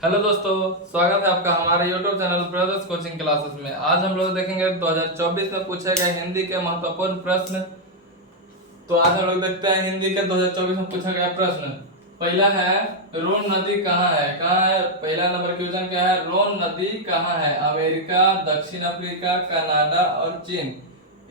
Hello दोस्तों, स्वागत है आपका हमारे YouTube channel brothers coaching classes में। आज हम लोग देखेंगे 2024 में पूछे गए हिंदी के महत्वपूर्ण प्रश्न। तो आज हम लोग देखते हैं हिंदी के 2024 में पूछा गया प्रश्न। पहला है, रोन नदी कहाँ है? कहाँ है? पहला नंबर क्वेश्चन क्या है? रोन नदी कहाँ है? अमेरिका, दक्षिण अफ्रीका, कनाडा और चीन।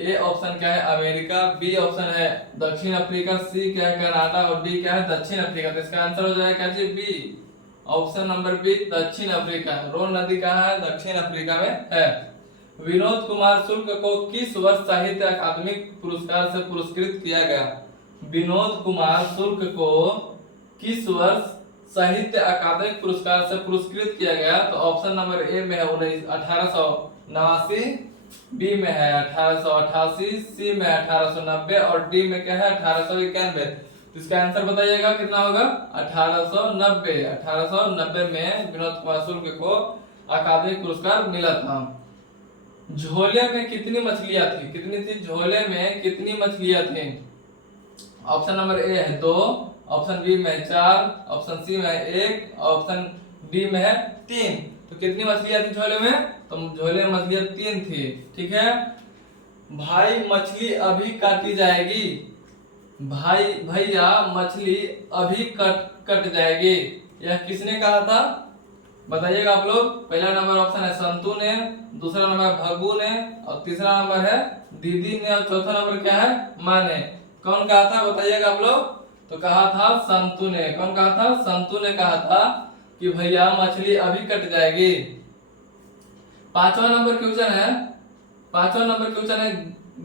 ए ऑप्शन क्या है? अमेरिका। बी ऑप्शन है दक्षिण अफ्रीका। सी क्या है? कनाडा। और डी क्या है? दक्षिण अफ्रीका। तो इसका आंसर हो जाएगा क्या जी? बी। ऑप्शन नंबर बी, दक्षिण अफ्रीका। रोन नदी कहाँ है? दक्षिण अफ्रीका में है। विनोद कुमार शुक्ल को किस वर्ष साहित्य अकादमी पुरस्कार से पुरस्कृत किया गया? विनोद कुमार शुक्ल को किस वर्ष साहित्य अकादमी पुरस्कार से पुरस्कृत किया गया? तो ऑप्शन नंबर ए में है 1889, बी में है 1888, सी में 1890 और डी में क्या है? 1891। तो इसका आंसर बताइएगा कितना होगा? 1890। 1890 में विनोद कुमार शुक्ल को अकादमी पुरस्कार मिला था। झोले में कितनी मछलियां थी? कितनी थी? झोले में कितनी मछलियां थी? ऑप्शन नंबर ए है 2, ऑप्शन बी में है 4, ऑप्शन सी में है 1, ऑप्शन डी में है 3। तो कितनी मछलियां थी झोले में? तो झोले में मछलियां 3 थी। ठीक है भाई, मछली अभी काटी जाएगी। भाई भैया मछली अभी कट जाएगी, यह किसने कहा था? बताइएगा आप लोग। पहला नंबर ऑप्शन है संतू ने, दूसरा नंबर भगू ने, और तीसरा नंबर है दीदी ने, और चौथा नंबर क्या है? माँ ने। कौन कहा था बताइएगा आप लोग। तो कहा था संतू ने। कौन कहा था? संतू ने कहा था कि भैया मछली अभी कट जाएगी। पांचवा नंबर क्वेश्चन है,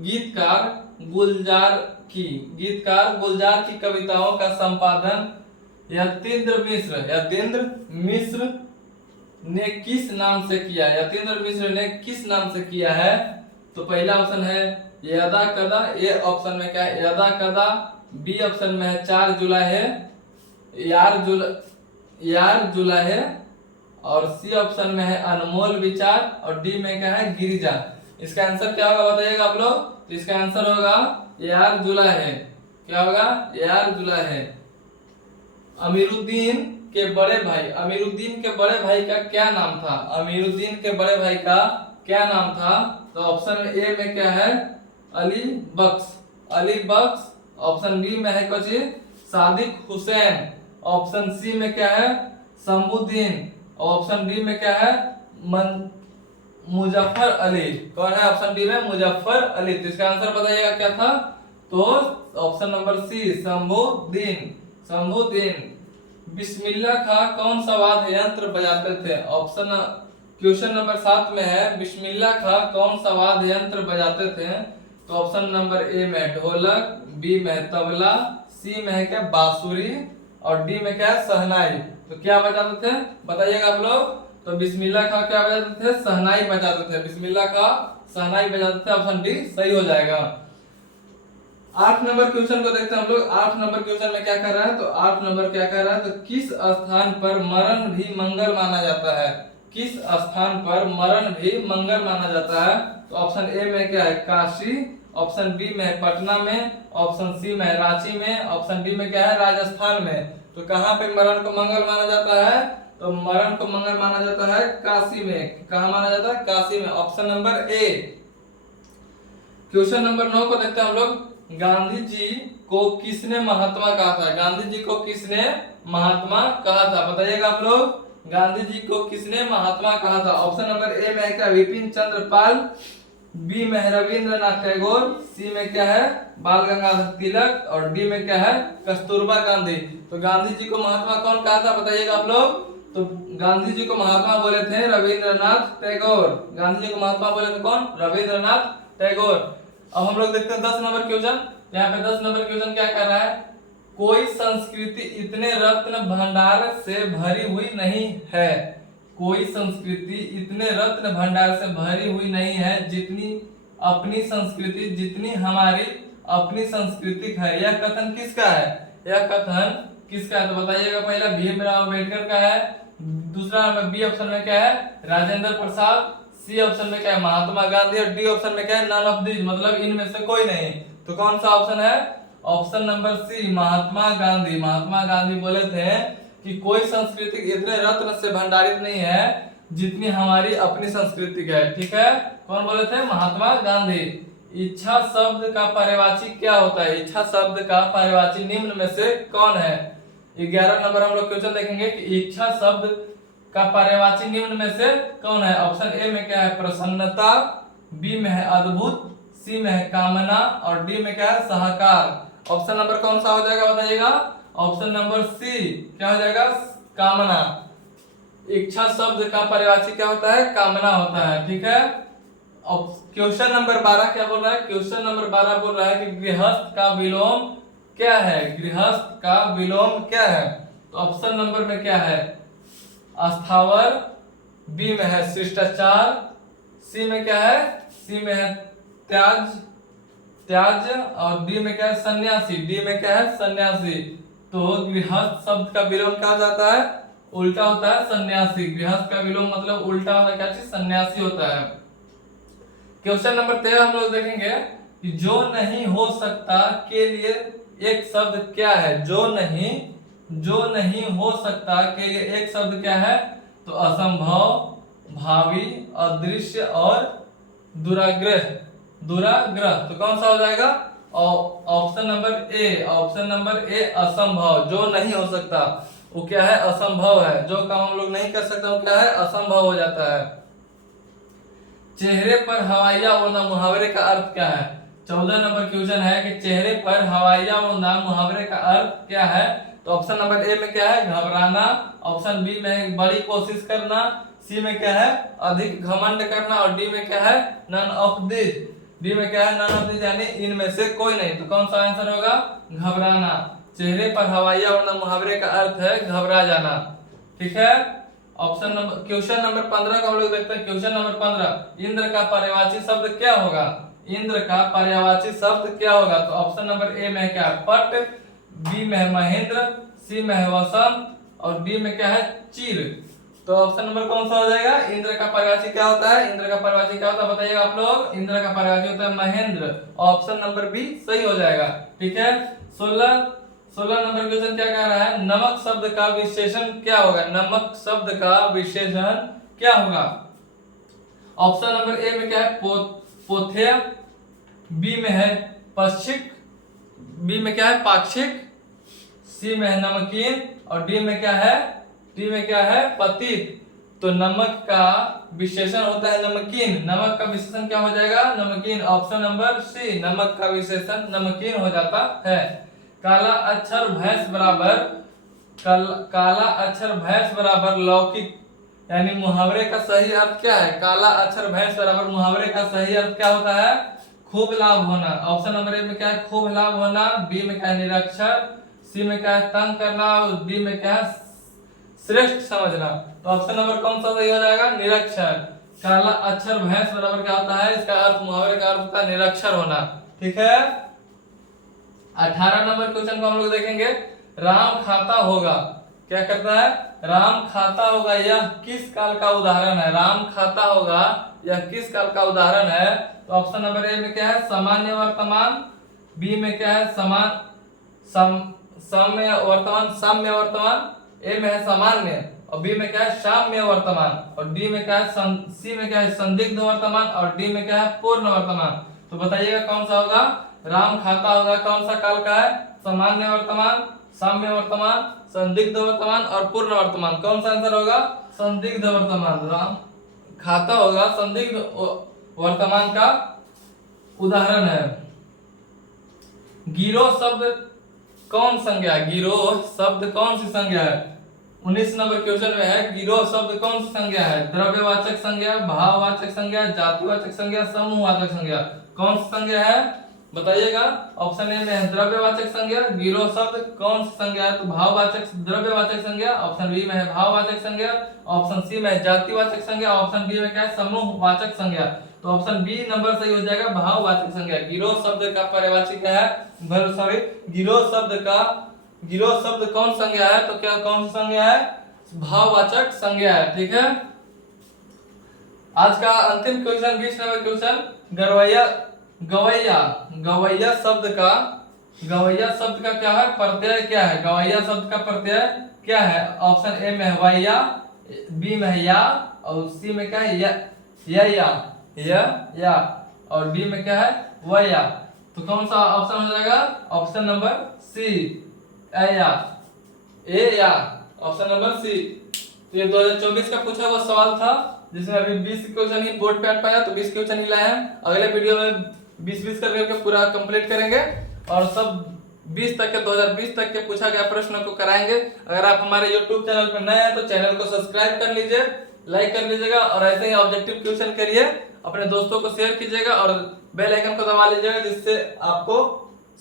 गीतकार गुलजार की कविताओं का संपादन यतीन्द्र मिश्र ने किस नाम से किया? यतीन्द्र मिश्र ने किस नाम से किया है? तो पहला ऑप्शन है यदा कदा, ए ऑप्शन में क्या है? यदा कदा। बी ऑप्शन में है 4 जुलाई है, यार जुलाई है, और सी ऑप्शन में है अनमोल विचार, और डी में क्या है? गिरिजा। इसका आंसर क्या होगा बताइएगा आप लोग। तो इसका आंसर होगा यार जुलाई है। क्या होगा? यार जुलाई है। अमीरुद्दीन के बड़े भाई का क्या नाम था? अमीरुद्दीन के बड़े भाई का क्या नाम था? तो ऑप्शन ए में क्या है? अली बख्श। ऑप्शन बी में है कुछ सादिक हुसैन, ऑप्शन सी में क्या है? शंभुद्दीन, ऑप्शन डी में क्या है? मुजफ्फर अली। कौन है ऑप्शन डी में? मुजफ्फर अली। तो इसका आंसर बताइएगा क्या था? तो ऑप्शन नंबर सी, शंभुद्दीन। बिस्मिल्लाह खां कौन सा वाद्य यंत्र बजाते थे? ऑप्शन क्वेश्चन नंबर 7 में है बिस्मिल्लाह खां कौन सा वाद्य यंत्र बजाते थे? तो ऑप्शन नंबर ए में ढोलक, बी में तबला, सी में है क्या? बांसुरी, और डी में क्या है? शहनाई। तो क्या बजाते थे बताइएगा आप लोग। तो बिस्मिल्लाह खां क्या बजाते थे? शहनाई बजाते थे। बिस्मिल्लाह खां शहनाई बजाते थे। ऑप्शन डी सही हो जाएगा। 8 नंबर क्वेश्चन को देखते हैं हम लोग। 8 नंबर क्वेश्चन में क्या कर रहा है? तो 8 नंबर क्या कर रहा है? तो किस स्थान पर मरण भी मंगल माना जाता है? किस स्थान पर मरण भी मंगल माना जाता है? तो ऑप्शन ए में क्या है? काशी, ऑप्शन बी में है पटना में, ऑप्शन सी में है रांची में, ऑप्शन डी में क्या है? राजस्थान में। तो कहाँ पे मरण को मंगल माना जाता है? तो मरण को मंगल माना जाता है काशी में। कहाँ माना जाता है? काशी में। Option number A. Question number 9 को देखते हैं हम लोग। गांधी जी को किसने महात्मा कहा था? गांधी जी को किसने महात्मा कहा था? बताइएगा आप लोग। गांधी जी को किसने महात्मा कहा था? ऑप्शन नंबर ए में है क्या? विपिन चंद्र पाल, बी में है रविंद्रनाथ टैगोर, सी में क्या है? बाल गंगाधर तिलक, और डी में क्या है? कस्तूरबा गांधी। तो गांधी जी को महात्मा कौन कहा था बताइएगा आप लोग। तो गांधी जी को महात्मा बोले थे रविंद्रनाथ टैगोर। गांधी जी को महात्मा बोले थे कौन? रविंद्रनाथ टैगोर। अब हम लोग देखते हैं 10 नंबर क्वेश्चन। यहाँ पे 10 नंबर क्वेश्चन क्या कर रहा है? कोई संस्कृति इतने रत्न भंडार से भरी हुई नहीं है। कोई संस्कृति इतने रत्न भंडार से भरी हुई नहीं है जितनी हमारी अपनी संस्कृति है। यह कथन किसका है? यह कथन किसका है? तो बताइएगा। पहला भीमराव अम्बेडकर का है, दूसरा नंबर बी ऑप्शन में क्या है? राजेंद्र प्रसाद, सी ऑप्शन में क्या है? महात्मा गांधी, और डी ऑप्शन में क्या है? नन ऑफ दीज, मतलब इनमें से कोई नहीं। तो कौन सा ऑप्शन है? Option number C, Mahatma Gandhi. Mahatma Gandhi बोले थे कि कोई संस्कृति इतने रत्न से भंडारित नहीं है जितनी हमारी अपनी संस्कृति है। ठीक है, कौन बोले थे? महात्मा गांधी। इच्छा शब्द का पर्यायवाची क्या होता है? इच्छा शब्द का पर्यायवाची निम्न में से कौन है? 11 नंबर हम लोग क्वेश्चन देखेंगे कि इच्छा शब्द का पर्यायवाची निम्न में से कौन है? ऑप्शन ए में क्या है? प्रसन्नता, बी में है अद्भुत, सी में है कामना और डी में क्या है? सहकार। ऑप्शन नंबर कौन सा हो जाएगा बताइएगा? ऑप्शन नंबर सी क्या हो जाएगा? कामना। इच्छा शब्द का पर्यायवाची क्या होता है? कामना होता है। ठीक है, अब क्वेश्चन नंबर 12 क्या बोल रहा है? क्वेश्चन नंबर 12 बोल रहा है कि गृहस्थ का विलोम क्या है? गृहस्थ का विलोम क्या है? तो ऑप्शन नंबर में क्या है? अस्थावर, बी में है शिष्टाचार, सी में क्या है? सी में है त्याज और डी में क्या है? सन्यासी। डी में क्या है? सन्यासी। तो गृहस्थ शब्द का विलोम क्या हो जाता है? उल्टा होता है सन्यासी। गृहस्थ का विलोम मतलब उल्टा होता है क्या चीज? सन्यासी होता है। क्वेश्चन नंबर 13 हम लोग देखेंगे कि जो नहीं हो सकता के लिए एक शब्द क्या है? जो नहीं हो सकता के लिए एक शब्द क्या है? तो असंभव, भावी, अदृश्य और दुराग्रह। तो कौन सा हो जाएगा? Option number A. Option number A असंभव। जो नहीं हो सकता वो क्या है? असंभव है। जो काम हम लोग नहीं कर सकते वो क्या है? असंभव हो जाता है। चेहरे पर हवाइया होना मुहावरे का अर्थ क्या है? 14 नंबर क्वेश्चन है कि चेहरे पर हवाइया होना मुहावरे का अर्थ क्या है? तो ऑप्शन नंबर ए में क्या है? घबराना, ऑप्शन बी में बड़ी कोशिश करना, सी में क्या है? अधिक घमंड करना और डी में क्या है? None of this. डी में क्या है? नन ऑफ दिस यानी इनमें से कोई नहीं। तो कौन सा आंसर होगा? घबराना। चेहरे पर हवाइया होना मुहावरे का अर्थ है घबरा जाना। ठीक है, ऑप्शन नंबर क्वेश्चन नंबर 15 को हम लोग देखते हैं। क्वेश्चन नंबर 15, इंद्र का पर्यायवाची शब्द क्या होगा? इंद्र का पर्यायवाची शब्द क्या होगा? तो ऑप्शन नंबर ए में क्या है? पट, बी में है महेंद्र, सी में है वसंत और डी में क्या है? चीर। तो ऑप्शन नंबर कौन सा हो जाएगा? इंद्र का पर्यायवाची क्या होता है? इंद्र का पर्यायवाची क्या होता है बताइएगा आप लोग? इंद्र का पर्यायवाची होता है महेंद्र। ऑप्शन नंबर बी सही हो जाएगा। ठीक है, 16 नंबर क्वेश्चन क्या कह रहा है? नमक शब्द का विशेषण क्या होगा? नमक शब्द का विशेषण क्या होगा? ऑप्शन नंबर ए में क्या है? पोथेय, बी में है पक्षिक, बी में क्या है? पाक्षिक, सी में है नमकीन और डी में क्या है? डी में क्या है? पतित। तो नमक का विशेषण होता है नमकीन। नमक का विशेषण क्या हो जाएगा? नमकीन। ऑप्शन नंबर सी, नमक का विशेषण नमकीन हो जाता है। काला अक्षर भैंस बराबर लौकिक यानी मुहावरे का सही अर्थ क्या है? काला अक्षर भैंस बराबर मुहावरे का सही अर्थ क्या होता है? खूब लाभ होना। ऑप्शन नंबर ए में क्या है? खूब लाभ होना, बी में क्या है? निरक्षर, सी में क्या है? तंग करना और डी में क्या है? श्रेष्ठ समझना। तो ऑप्शन नंबर कौन सा सही हो जाएगा? निरक्षर। काला अक्षर भैंस बराबर क्या होता है? इसका अर्थ मुहावरे का अर्थ होता है निरक्षर होना। ठीक है, 18 नंबर क्वेश्चन को हम लोग देखेंगे। राम खाता होगा क्या करता है? राम खाता होगा यह किस काल का उदाहरण है? राम खाता होगा यह किस काल का उदाहरण है? तो ऑप्शन नंबर ए में क्या है? सामान्य वर्तमान, बी में क्या है? साम्य वर्तमान, ए में है सामान्य और बी में क्या है? साम्य वर्तमान और डी में क्या है? सी में क्या है? संदिग्ध वर्तमान और डी में क्या है? पूर्ण वर्तमान। तो बताइएगा कौन सा होगा? राम खाता होगा कौन सा काल का है? सामान्य वर्तमान, साम्य वर्तमान, संदिग्ध वर्तमान और पूर्ण वर्तमान। कौन सा आंसर होगा? संदिग्ध वर्तमान। राम खाता होगा संदिग्ध वर्तमान का उदाहरण है। गिरोह शब्द कौन संज्ञा है? गिरोह शब्द कौन सी संज्ञा है? 19 नंबर क्वेश्चन में है गिरोह शब्द कौन सी संज्ञा है? द्रव्यवाचक संज्ञा, भाववाचक संज्ञा, जातिवाचक संज्ञा, समूहवाचक संज्ञा। कौन सी संज्ञा है बताइएगा? ऑप्शन ए में है द्रव्यवाचक संज्ञा। गिरोह शब्द कौन सी संज्ञा है? तो भाववाचक द्रव्यवाचक संज्ञा। ऑप्शन बी में है भाववाचक संज्ञा, ऑप्शन सी में है जातिवाचक संज्ञा, ऑप्शन डी में क्या है? समूहवाचक संज्ञा। तो ऑप्शन बी नंबर सही हो जाएगा, भाववाचक संज्ञा। गिरोह शब्द का पर्यायवाची क्या है? गिरोह शब्द कौन संज्ञा है? तो क्या कौन सी संज्ञा है? भाववाचक संज्ञा है। ठीक है, आज का अंतिम क्वेश्चन 20 नंबर क्वेश्चन। गवैया शब्द का क्या है? प्रत्यय क्या है? गवैया शब्द का प्रत्यय क्या है? ऑप्शन ए में है वैया, बी में है या, और सी में क्या है? या और डी में क्या है? वैया। तो कौन सा ऑप्शन हो जाएगा? ऑप्शन नंबर सी, ए या, ऑप्शन नंबर सी। तो ये 2024 का पूछा हुआ सवाल था, जिसमें अभी 20 क्वेश्चन ही बोर्ड पे आ पाया, तो 20 क्वेश्चन ही लाए हैं। अगले वीडियो में 20-20 करके पूरा कंप्लीट करेंगे और सब 20 तक के 2020 तक के पूछा गया प्रश्न को कराएंगे। अगर आप हमारे YouTube चैनल पर नए हैं तो चैनल को सब्सक्राइब कर लीजिए, लाइक कर लीजिएगा और ऐसे ही ऑब्जेक्टिव क्वेश्चन करिए, अपने दोस्तों को शेयर कीजिएगा और बेल आइकन को दबा लीजिएगा, जिससे आपको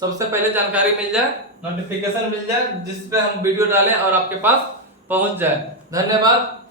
सबसे पहले जानकारी मिल जाए, नोटिफिकेशन मिल जाए, जिस पे हम वीडियो डालें और आपके पास पहुंच जाए। धन्यवाद।